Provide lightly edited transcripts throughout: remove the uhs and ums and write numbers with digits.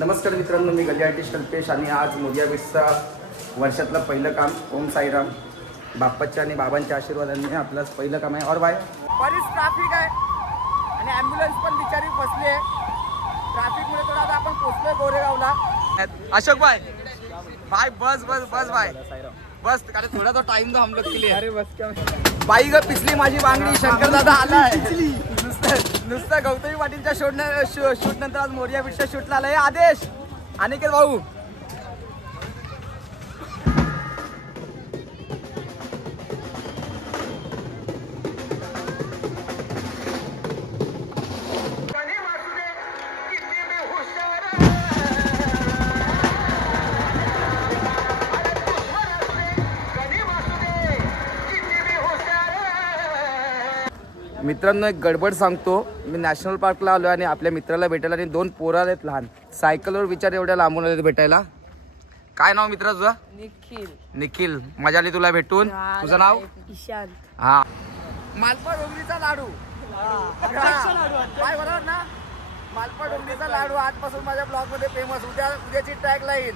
नमस्कार मित्रांनो, मी गल्ली आर्टिस्ट कल्पेश आणि आज मोदिया बीचचा वर्षातलं पहिलं काम ओम साईराम बाप्पाच्या आणि बाबांच्या आशीर्वादाने आपलं पहिलं काम आहे. और भाई बरीच ट्रॅफिक आहे आणि ॲम्ब्युलन्स पण बिचारी फसली आहे. ट्रॅफिकमुळे थोडा आता आपण पोहोचलोय गोरेगावला. अशोक भाई भाई बस बस बस भाई बस, कारण थोड़ा तो टाइम दो हम लोग के लिए. अरे बस क्या बाई ग पिसली माझी बांगडी. शंकर दादा आलाय नुसतं गौतमी पाटीलच्या शूट नंतर आज मोरिया बीचच्या शूटला आलाय. आदेश अनिकेत भाऊ मित्रांनो, एक गडबड सांगतो. मी नॅशनल पार्कला आलो आणि आपल्या मित्राला भेटायला आणि दोन पोरं आहेत लहान, सायकलवर विचार एवढ्या लांबून आले भेटायला. काय नाव मित्रा तुझं? निखिल. निखिल, मजा आली तुला भेटून. तुझं नाव? ईशान. हा, मालपा डोंगरीचा लाडू. काय बरोबर ना, मालपा डोंगरीचा लाडू आजपासून माझ्या ब्लॉग मध्ये फेमस. उद्याची टॅग लाईन.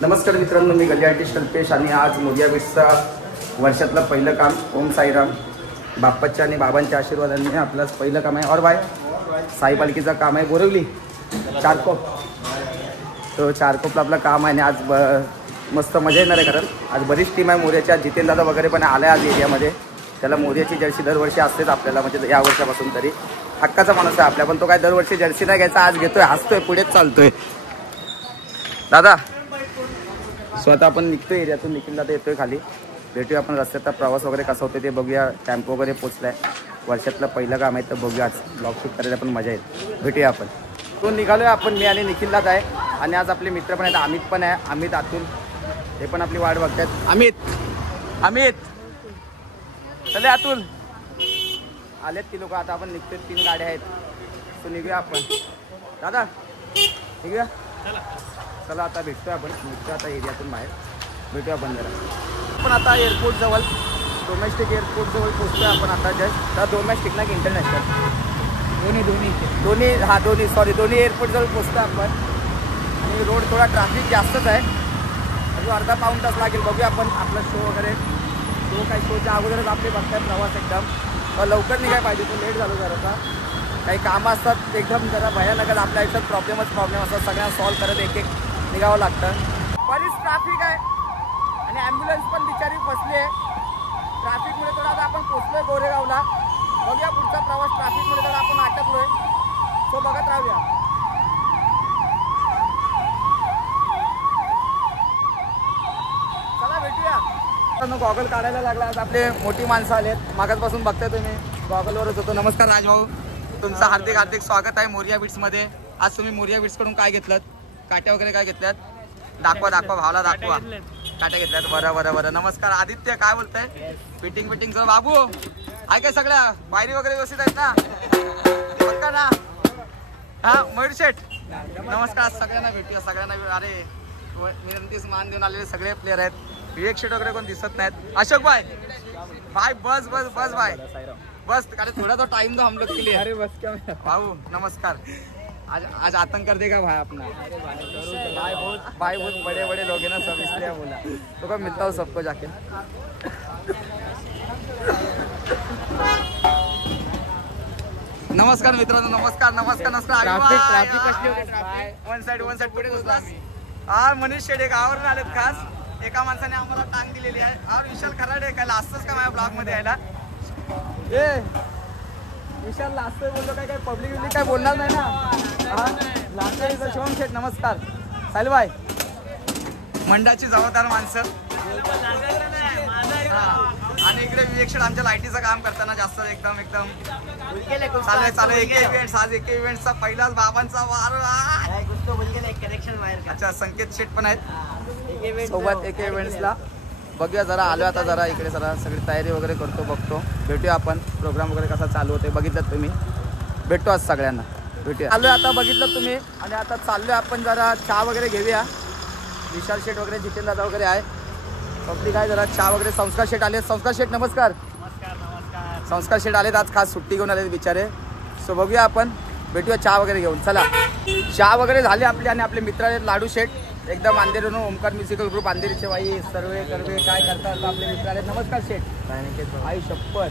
नमस्कार मित्रांनो, मी गल्ली आर्टिस्ट कल्पेश आणि आज मोदिया बीचचा वर्षातलं पहिलं काम ओम साईराम बाप्पाच्या आणि बाबांच्या आशीर्वादाने आपलं पहिलं काम आहे. और भाई साई पालखीचं काम आहे बोरवली चारकोप. तो चारकोपला आपलं काम आहे आणि आज मस्त मजा येणार आहे, कारण आज बरीच टीम आहे मोर्याच्या. जितेंद्र दादा वगैरे पण आले आज एरियामध्ये. त्याला मोर्याची जर्सी दरवर्षी असतेच आपल्याला, म्हणजे या वर्षापासून तरी हक्काचा माणूस आहे आपल्या. पण तो काय दरवर्षी जर्सी नाही घ्यायचा, आज घेतोय, हसतोय, पुढेच चालतोय. दादा स्वतः आपण निघतोय एरियातून. निखिल दादा येतोय खाली, भेटूया आपण. रस्त्याचा प्रवास वगैरे कसा होते ते बघूया. कॅम्प वगैरे पोचलाय. वर्षातलं पहिलं काम आहे तर बघूया. आज ब्लॉग शूट करायला पण मजा येईल. भेटूया आपण. तो निघालोय आपण, मी आणि निखिल दादा आहे आणि आज आपले मित्र पण आहेत. अमित पण आहे, अमित अतुल, ते पण आपली वाट बघतात. अमित चले, अतुल आलेत ती लोक. आता आपण निघतोय, 3 गाड्या आहेत, तो निघूया आपण. दादा निघूया, चला आता भेटतोय आपण. निघतोय आता एरियातून बाहेर, भेटूया आपण जरा. आपण आता एअरपोर्ट जवळ, डोमेस्टिक एअरपोर्ट जवळ पोहोचतोय आपण आता. जस्ट तर डोमेस्टिक ना की इंटरनॅशनल दोन्ही हा दोन्ही एअरपोर्ट जवळ पोहोचतोय आपण. आणि रोड थोडा ट्रॅफिक जास्तच आहे, अजून अर्धा पाऊण तास लागेल. बघूया आपण आपला शो वगैरे. काही शोच्या अगोदरच आपले बघताय प्रवास एकदम लवकर निघाय पाहिजे. तो लेट झालो जरासा. काही कामं असतात एकदम जरा भयानक. आपल्या आयुष्यात प्रॉब्लेम असतात, सगळ्यांना सॉल्व्ह करत एक एक निघावं लागतं. बरीच ट्रॅफिक आहे आणि ॲम्ब्युलन्स पण बिचारी फसली आहे. ट्रॅफिकमुळे थोडा आता आपण पोहोचलोय गोरेगावला. बघूया पुढचा प्रवास. ट्रॅफिकमुळे जर आपण अटकलोय, तो बघत राहूया. चला भेटूया. गॉगल काढायला लागला. आज आपले मोठी माणसं आलेत. मागासपासून बघताय तुम्ही, गॉगलवरच होतो. नमस्कार राजभाऊ, तुमचं हार्दिक हार्दिक स्वागत आहे मोरिया बीट्समध्ये. आज तुम्ही मोरिया बीट्सकडून काय घेतलं? काट्या वगैरे काय घेतल्यात? दाखवा भावाला दाखवा. काट्या घेतल्यात. बरं. नमस्कार आदित्य, काय बोलताय? फिटिंग सर बाबू आहे काय? सगळ्या वायरी वगैरे व्यवस्थित आहेत ना? बघा ना. हा मयूर शेठ नमस्कार. सगळ्यांना भेटूया, सगळ्यांना. अरे विनंतीस मान देऊन आलेले सगळे प्लेयर आहेत. विवेक शेठ वगैरे कोण दिसत नाहीत. अशोक भाई बस भाई बस, कारण थोड़ा तो टाइम दो हम लोग के लिए. अरे बस क्या भाऊ नमस्कार. आज आतंक कर देगा भाई अपना. भाई बहुत बड़े बड़े लोग हैं ना सब, इसलिए बोला. तो कब मिलता हूँ सबको जाके. नमस्कार मित्रांनो, नमस्कार नमस्कार नमस्कार. ट्रॅफिक कसली होती ट्रॅफिक. वन साइड कुठे पोहोचलास? हा मनीष शेडे गावावरून आलेत खास. एका माणसाने आम्हाला टांग दिलेली आहे. और विशाल खराडे काय लाजतोस का माझ्या ब्लॉग मध्ये यायला? ए विशाल लाजतोय बोलतो काय पब्लिक काय बोलणार नाही ना. लाजतोय शिवम शेठ. नमस्कार साहिल भाई. मंडळाची जबाबदार माणसं. आणि इकडे विवेक शेठ आमच्या लाईटीचं काम करताना जास्त एकदम चालू एके इव्हेंट. आज एके इव्हेंटचा पहिलाच बाबांचा वार. अच्छा संकेत शेठ पण आहेत सोबत एके इव्हेंट्सला. बघूया जरा आलो आता जरा इकडे जरा सगळी तयारी वगैरे करतो बघतो. भेटूया आपण. प्रोग्राम वगैरे कसा चालू होते बघितलं तुम्ही. भेटतो आज सगळ्यांना. भेटूया. आलोय आता बघितलं तुम्ही. आणि आता चाललोय आपण जरा चहा वगैरे घेऊया. विशाल शेठ वगैरे जितेंद्र दादा वगैरे आहे. पब्लिक आहे जरा चहा वगैरे. संस्कार शेठ आले. संस्कार शेठ नमस्कार. संस्कार शेठ आलेत आज खास सुट्टी घेऊन आलेत बिचारे. सो बघूया आपण. भेटूया चहा वगैरे घेऊन. चला चहा वगैरे झाले आपले. आणि आपले मित्र आहेत लाडू शेठ एकदम अंधेरीवरून. ओमकार म्युझिकल ग्रुप अंधेरीचे बाई सर्वे कर्वे काय करतात आपले मित्र आहेत. नमस्कार शेठ. आई शपथ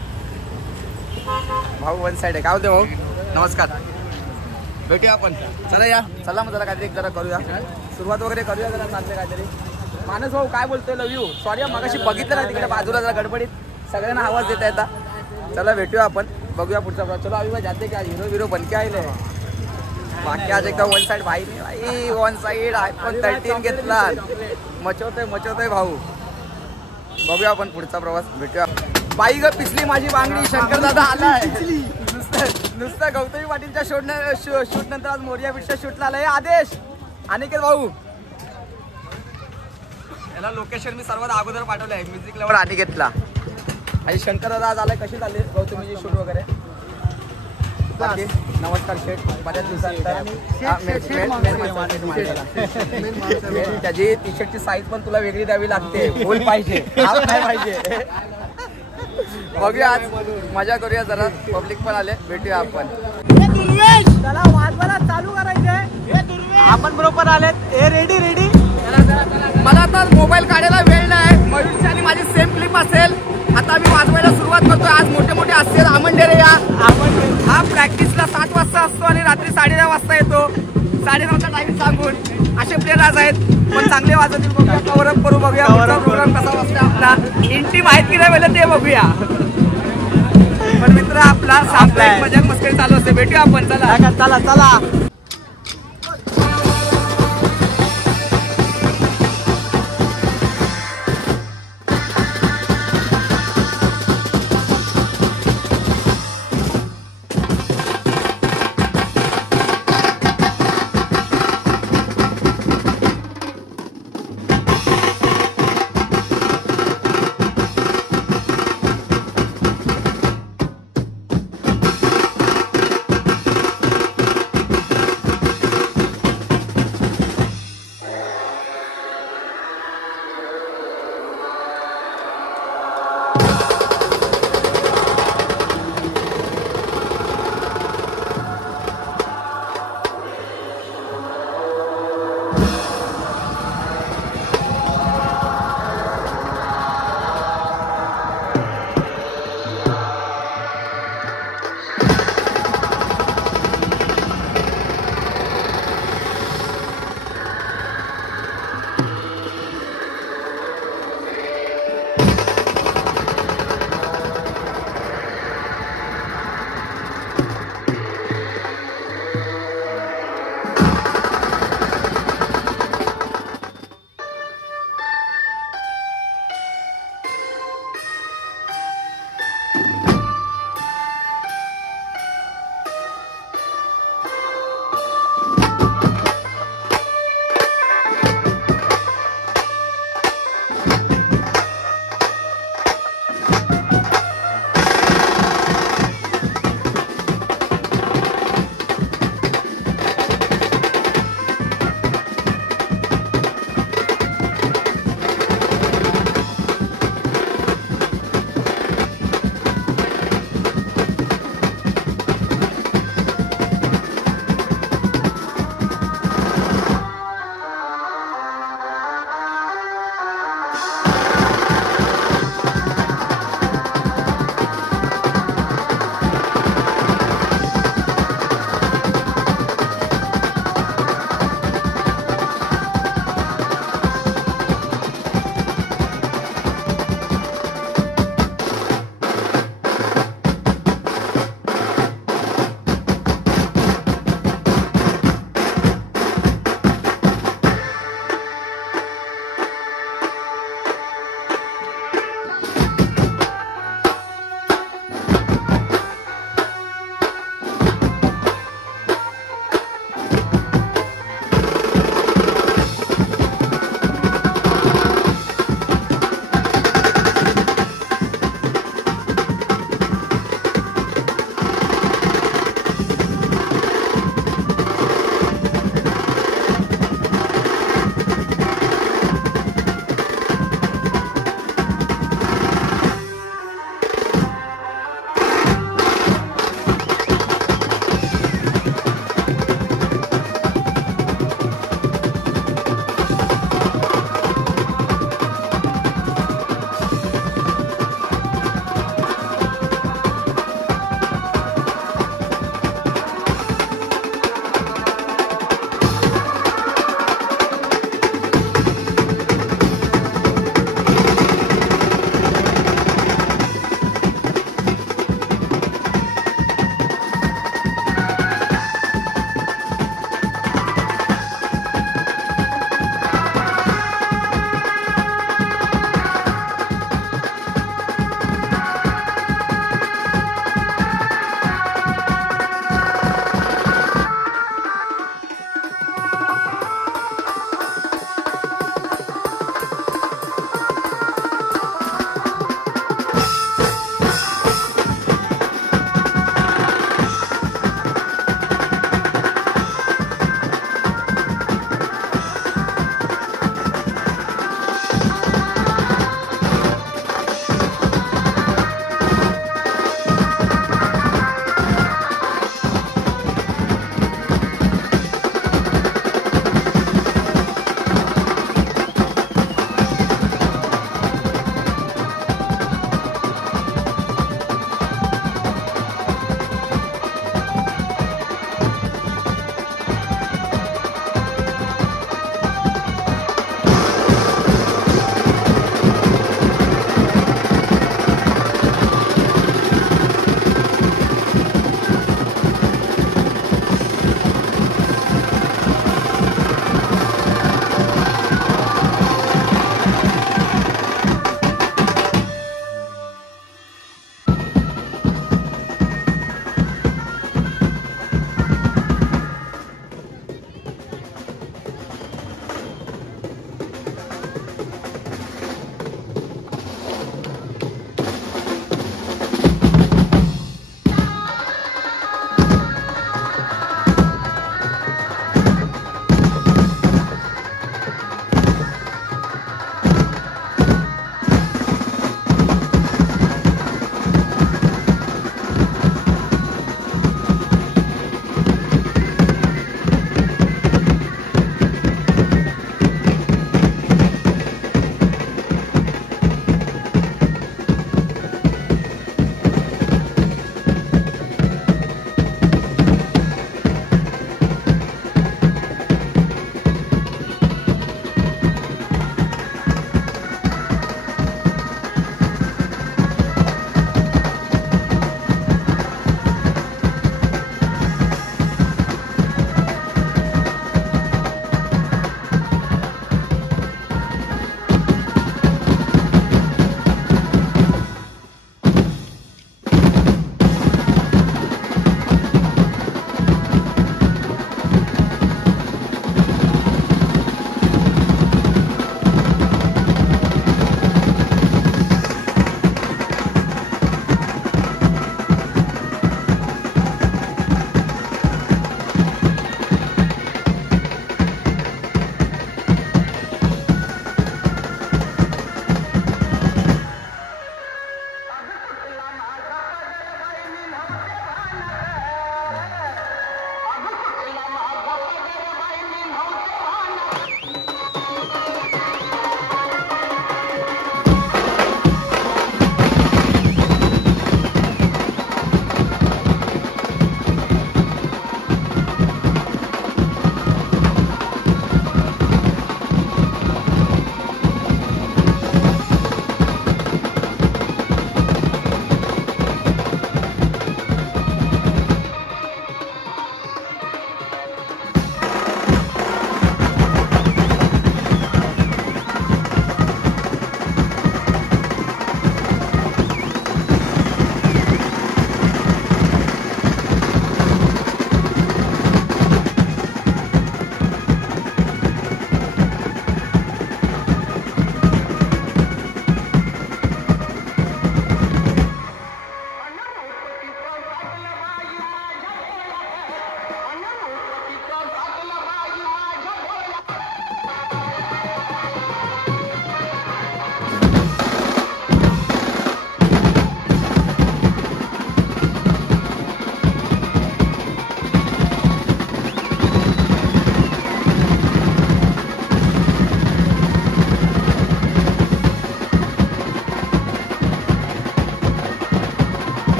भाऊ वन साईड आहे. काय होते भाऊ? नमस्कार. भेटूया आपण. चला या. चला मग जरा काहीतरी जरा करूया. सुरुवात वगैरे करूया जरा. चालते काहीतरी. मानस भाऊ काय बोलतोय? लव यू. सॉरी मगाशी बघितलं ना तिकडे बाजूला जरा गडबडीत सगळ्यांना आवाज देता येता. चला भेटूया आपण. बघूया पुढचा प्रॉब्लेम. चलो अभी जाते की आज हिरो बनके आले. बाकी आज एकदम वन साईड भाई भाई वन साईड iPhone 13 घेतला. मचवतोय भाऊ. बघूया आपण पुढचा प्रवास. भेटूया. बाई ग पिसली माझी बांगडी. शंकर दादा आलाय. नुसतं गौतमी पाटीलच्या शूट नंतर आज मोरिया बीचच्या शूटला आलाय. आदेश अनिकेत भाऊ याला लोकेशन मी सर्वात अगोदर पाठवलं आहे. म्युझिक लवर अनिकेतला. आणि शंकर दादा आज आलाय. कशी झाली गौतमीची शूट वगैरे? बाकी नमस्कार शेठ. बऱ्याच दिवसानंतर. त्याची टी शर्टची साईज पण तुला वेगळी द्यावी लागते. फुल पाहिजे नाही पाहिजे. बघूया आज मजा करूया जरा. पब्लिक पण आले. भेटूया आपण. चला वाजवायला चालू करायचंय. आपण बरोबर आलेत. हे रेडी. मला आता मोबाईल काढायला वेळ नाही. मयूरची आणि माझी सेम क्लिप असेल. आता मी वाजवायला सुरुवात करतोय. आज मोठे असतील. आमंडेरे या. हा प्रॅक्टिसला 7 वाजता असतो आणि रात्री 10:30 वाजता येतो. 9:30चा टाइम सांगून असे प्लेयर आज आहेत. पण चांगले वाजवतील. बघूया कव्हर अप करू. बघूया प्रोग्राम कसा वाजता आपला. इंटी माहित की नाही पहिलं ते बघूया. पण मित्र आपला साप्ताहिक मजाक मस्करी चालू असते. भेटूया आपण. चला.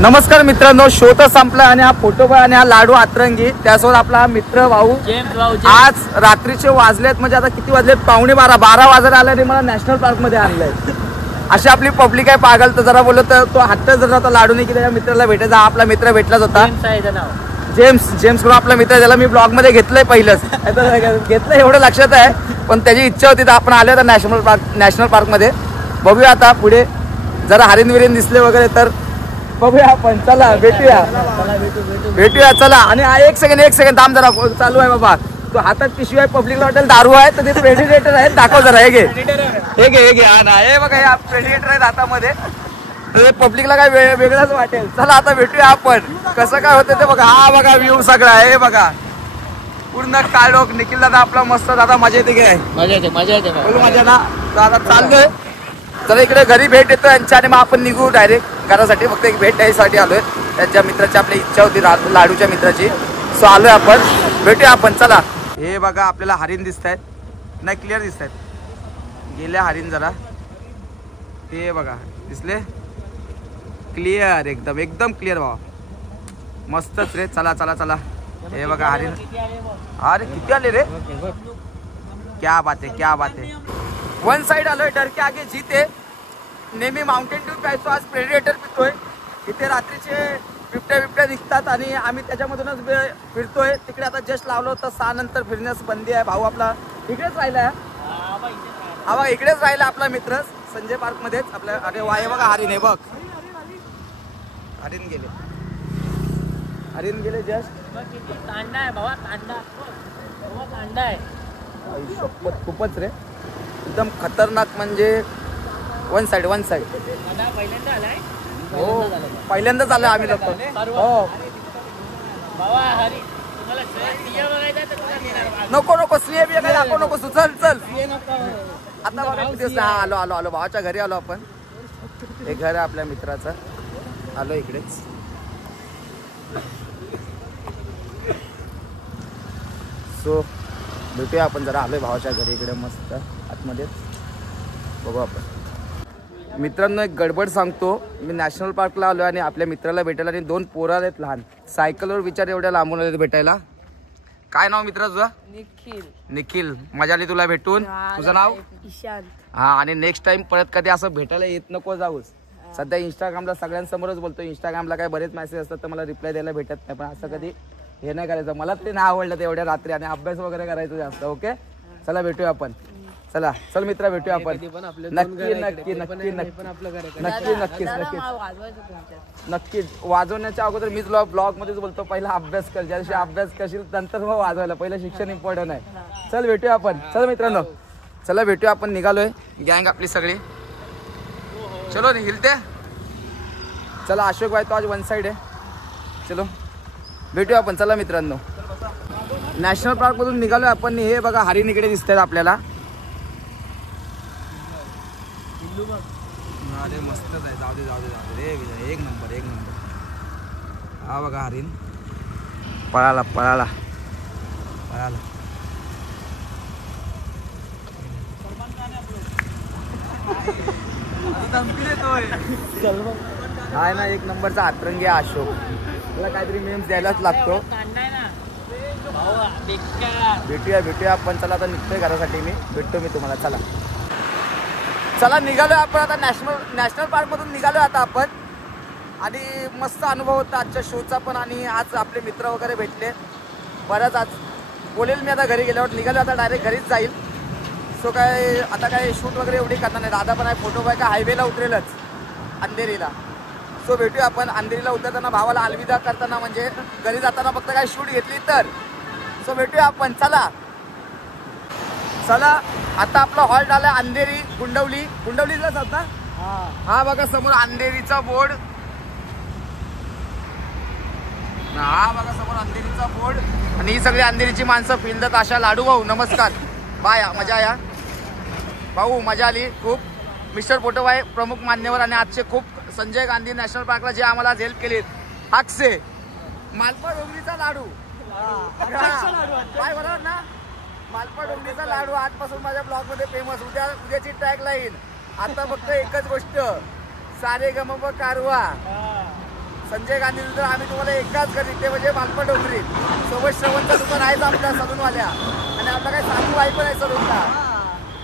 नमस्कार मित्रांनो, शो तर संपला आणि हा फोटो आणि हा लाडू आतरंगी त्यासोबत आपला हा मित्र भाऊ आज रात्रीचे वाजलेत म्हणजे आता किती वाजलेत 11:45 वाजायला आले आणि मला नॅशनल पार्क मध्ये आणलंय. अशी आपली पब्लिक आहे पागल. तर जरा बोललो तर तो हट्ट जर होता लाडू नाही की त्याच्या मित्राला भेटायचा. आपला मित्र भेटलाच होता जेम्स करून आपला मित्र. त्याला मी ब्लॉग मध्ये घेतलंय पहिलंच घेतलं एवढं लक्षात आहे. पण त्याची इच्छा होती तर आपण आले होता नॅशनल पार्क मध्ये. बघूया आता पुढे जरा हरिण विरीन दिसले वगैरे तर बघूया आपण. चला भेटूया चला. आणि एक सेकंड दाम जरा चालू आहे बाबा. तो हातात पिशवी आहे, पब्लिकला वाटेल दारू आहे तर ते प्रेडिडेटर आहेत. दाखव जरा. हे घे हा ना. हे बघा हे प्रेडिडेटर आहेत हातामध्ये. तर पब्लिकला काय वेगळंच वाटेल. चला आता भेटूया आपण. कसं काय होतं ते बघा. हा बघा व्ह्यू सगळा हे बघा पूर्ण काळोख. निखिल दादा आपला मस्त दादा मजा येते काय? मजा येते बोलू मजा ना. तर आता चाललोय. चला इकडे घरी भेट येतो यांच्या आणि मग आपण निघू डायरेक्ट घरासाठी. फक्त एक भेट द्यायसाठी आलोय. त्यांच्या मित्राची आपली इच्छा होती लाडूच्या मित्राची. सो आलोय आपण. भेटूया आपण चला. हे बघा आपल्याला हरिण दिसत आहेत. नाही क्लिअर दिसत आहेत. गेल्या हरिण जरा ते बघा दिसले क्लिअर एकदम क्लिअर भावा. मस्तच रे. चला हे बघा हरिण. अरे किती आले रे. क्या बात आहे. वन साइड आलोय. डर के आगे जीते. नेहमी माउंटेन ड्यू प्यायचो, आज प्रेडिडेटर पितोय. इथे रात्रीचे बिबट्या दिसतात आणि आम्ही त्याच्यामधूनच फिरतोय. तिकडे आता जस्ट लावलो तर 6 नंतर फिरण्यास बंदी आहे. भाऊ आपला इकडेच राहिला. हा बघा इकडेच राहिला आपला मित्र संजय पार्क मध्येच आपल्या. अरे वा हे बघा हरिण आहे बघ. हरिण गेले जस्ट. तांडा आहे भावा. तांडा आहे. खूपच रे एकदम खतरनाक. म्हणजे वन साइड पहिल्यांदा आलाय. हो पहिल्यांदाच आलोय आम्ही लोक. हो नको स्नेह बी काय दाखव नको. चल आता बघा किती. आलो भावाच्या घरी आलो आपण. हे घर आहे आपल्या मित्राचं. आलो इकडेच. सो भेटूया आपण. जरा आलोय भावाच्या घरी इकडे मस्त आतमध्ये. बघू आपण. मित्रांनो एक गडबड सांगतो. मी नॅशनल पार्कला आलो आणि आपल्या मित्राला भेटायला आणि 2 पोरं आहेत लहान. सायकलवर विचार एवढ्या लांबून आले भेटायला. काय नाव मित्रा तुझं? निखिल. मजा आली तुला भेटून. तुझं नाव? ईशांत. हा. आणि नेक्स्ट टाइम परत कधी असं भेटायला येत नको जाऊस. सध्या इंस्टाग्रामला सगळ्यांसमोरच बोलतो. इंस्टाग्रामला काय बरेच मेसेज असतात तर मला रिप्लाय द्यायला भेटत नाही. पण असं कधी हे नाही करायचं. मला ते नाही आवडलं तेवढ्या रात्री आणि अभ्यास वगैरे करायचं जास्त. ओके चला भेटूया आपण. चल मित्रा भेटूया आपण. नक्कीच वाजवण्याच्या अगोदर मीच ब्लॉग मध्येच बोलतो पहिला अभ्यास कर. ज्या दिवशी अभ्यास करशील नंतर मग वाजवायला. पहिलं शिक्षण इम्पॉर्टंट आहे. चल भेटूया आपण. चल मित्रांनो चला भेटूया आपण. निघालोय गँग आपली सगळी. चलो हिलते. चला अशोक भाई तो आज वन साइड आहे. चलो भेटूया आपण. चला मित्रांनो नॅशनल पार्क मधून निघालोय आपण. हे बघा हरिण इकडे दिसत आहेत आपल्याला. अरे मस्तच आहे. जाऊ दे रे. एक नंबर. हा बघा हरिण पळाला. हाय ना एक नंबरचा आतरंगी अशोक. त्याला काहीतरी मेम्स द्यायलाच लागतो. भेटूया आपण. चला आता निघतोय घरासाठी. भेटतो मी तुम्हाला. चला निघालोय आपण आता. नॅशनल पार्क मधून निघालोय आता आपण. आणि मस्त अनुभव होता आजच्या शोचा पण. आणि आज आपले मित्र वगैरे भेटले बरंच. आज बोलेल मी आता घरी गेल्यावर. निघालो आता डायरेक्ट घरीच जाईल. सो काय आता काय शूट वगैरे एवढी करणार नाही. दादा पण आहे फोटो बाय का हायवेला उतरेलच अंधेरीला. सो भेटूया आपण. अंधेरीला उतरताना भावाला अलविदा करताना म्हणजे घरी जाताना फक्त काय शूट घेतली तर. सो भेटूया आपण. चला आता आपला हॉल्ट आलाय अंधेरी गुंडवलीलाच होता. हा बघा समोर अंधेरीचा बोर्ड. आणि ही सगळी अंधेरीची माणसं फिरतात अशा. लाडू भाऊ नमस्कार. बाय. मजा या भाऊ. मजा आली खूप. मिस्टर पोटोबाई प्रमुख मान्यवर आणि आजचे खूप संजय गांधी नॅशनल पार्कला जे आम्हाला आज हेल्प केली. हाकसे मालपा डोंगरीचा लाडू. काय बरोबर ना. मालपा डोंगरीचा लाडू आजपासून माझ्या ब्लॉग मध्ये फेमस. उद्याची टॅग लाईन. आता फक्त एकच गोष्ट सारे गम कारवा. संजय गांधी तर आम्ही तुम्हाला एकाच करीत ते म्हणजे मालपा डोंगरी सोबत श्रवणचा दुकान आहेच आपल्या सलूनवाल्या आणि आपला काही सासू बाई पण आहे सलूनला.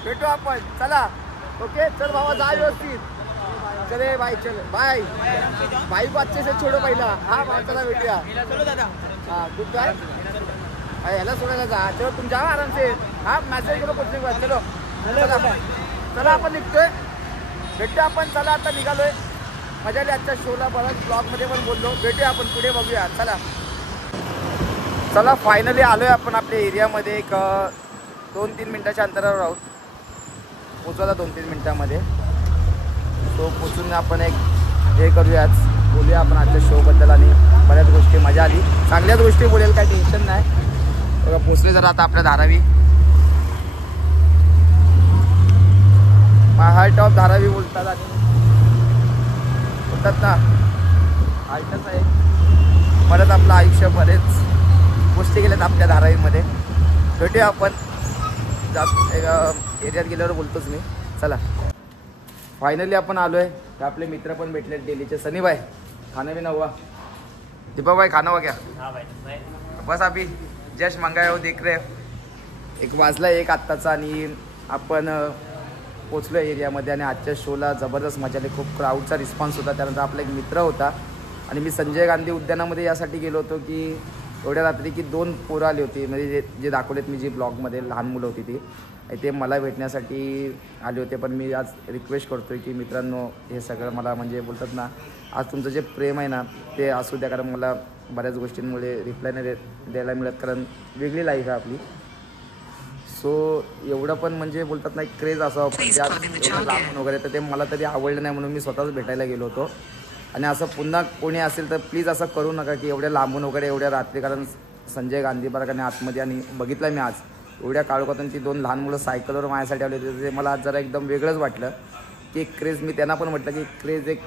भेटू आपण चला. ओके चल बाबा जा व्यवस्थित. चले बाय चल बाय. भाई को अच्छे से छोडो पहिला. हा चला भेटूया. हाँ गुड बाय. ह्याला सोडायला जा. चलो तुम जाओ आराम से. हा मॅसेज करो कुछ नाही. चलो चला चला आपण निघतोय. भेटूया आपण. चला आता निघालोय. मजा आली आजच्या शोला. बराच ब्लॉगमध्ये पण बोललो. भेटूया आपण पुढे बघूया. चला चला फायनली आलोय आपण आपल्या एरियामध्ये. एक 2-3 मिनिटाच्या अंतरावर आहोत. पोचवायला 2-3 मिनिटामध्ये. सो पोचून आपण एक हे करूयाच. बोलूया आपण आजच्या शोबद्दल आणि बऱ्याच गोष्टी. मजा आली. चांगल्याच गोष्टी बोलेल. काही टेन्शन नाही. बघा पोचले जरा आता आपल्या धारावी. माय हार्ट ऑफ धारावी बोलतात आणि बोलतात ना ऐकच आहे. परत आपलं आयुष्य बरेच गोष्टी गेल्यात आपल्या धारावीमध्ये. भेटूया आपण. जास्त एरियात गेल्यावर बोलतोच मी. चला फायनली आपण आलो आहे. तर आपले मित्र पण भेटले डेलीचे. सनीबाई खाना भी ना हुआ. दीपक भाई खाना हुआ क्या? बस अभी जस्ट मंगाया हो देख रहे. एक वाजला 1 आत्ताचा आणि आपण पोचलो एरियामध्ये. आणि आजच्या शोला जबरदस्त मजा आली. खूप क्राऊडचा रिस्पॉन्स होता. त्यानंतर आपला एक मित्र होता आणि मी संजय गांधी उद्यानामध्ये यासाठी गेलो होतो की एवढ्या रात्री की 2 पोरं आली होती. म्हणजे जे दाखवलेत मी जी ब्लॉगमध्ये लहान मुलं होती ती ते मला भेटण्यासाठी आले होते. पण मी आज रिक्वेस्ट करतो की मित्रांनो हे सगळं मला म्हणजे बोलतात ना आज तुमचं जे प्रेम आहे ना ते असू द्या. कारण मला बऱ्याच गोष्टींमुळे रिप्लाय नाही द्यायला मिळत. कारण वेगळी लाईफ आहे आपली. सो एवढं पण म्हणजे बोलतात ना एक क्रेज असावं लावून वगैरे तर ते मला तरी आवडलं नाही. म्हणून मी स्वतःच भेटायला गेलो होतो. आणि असं पुन्हा कोणी असेल तर प्लीज असं करू नका की एवढ्या लांबून वगैरे एवढ्या रात्री. कारण संजय गांधी पार्काने आतमध्ये आणि बघितलं मी आज एवढ्या काळोखातून ती 2 लहान मुलं सायकलवर माझ्यासाठी आले होते. ते मला आज जरा एकदम वेगळंच वाटलं की एक क्रेज. मी त्यांना पण म्हटलं की क्रेज एक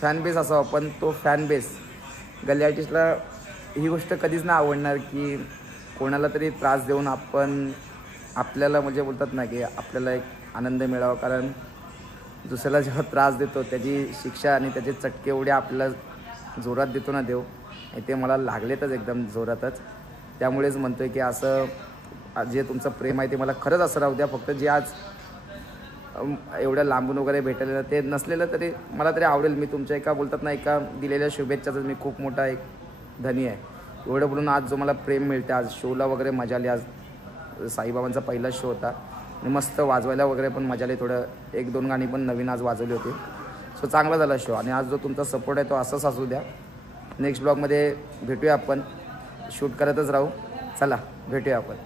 फॅन बेस असावा. पण तो फॅन बेस गल्ली आर्टिस्टला ही गोष्ट कधीच नाही आवडणार की कोणाला तरी त्रास देऊन आपण आपल्याला म्हणजे बोलतात ना की आपल्याला एक आनंद मिळावा. कारण दुसऱ्याला जेव्हा त्रास देतो त्याची शिक्षा आणि त्याचे चटके एवढे आपल्याला जोरात देतो ना देव. आणि ते मला लागलेतच एकदम जोरातच. त्यामुळेच म्हणतो आहे की असं जे तुमचं प्रेम आहे ते मला खरंच असं राहू द्या. फक्त जे आज एवढ्या लांबून वगैरे भेटलेलं ते नसलेलं तरी मला तरी आवडेल. मी तुमच्या एका बोलतात ना एका दिलेल्या शुभेच्छाचाच मी खूप मोठा एक धनी आहे. एवढं बोलून आज जो मला प्रेम मिळते. आज शोला वगैरे मजा आली. आज साईबाबांचा पहिला शो होता आणि मस्त वाजवायला वगैरे पण मजा आली. थोडं 1-2 गाणी पण नवीन आज वाजवली होती. सो चांगला झाला शो. आणि आज जो तुमचा सपोर्ट आहे तो असाच असू द्या. नेक्स्ट ब्लॉगमध्ये भेटूया आपण. शूट करतच राहू. चला भेटूया आपण.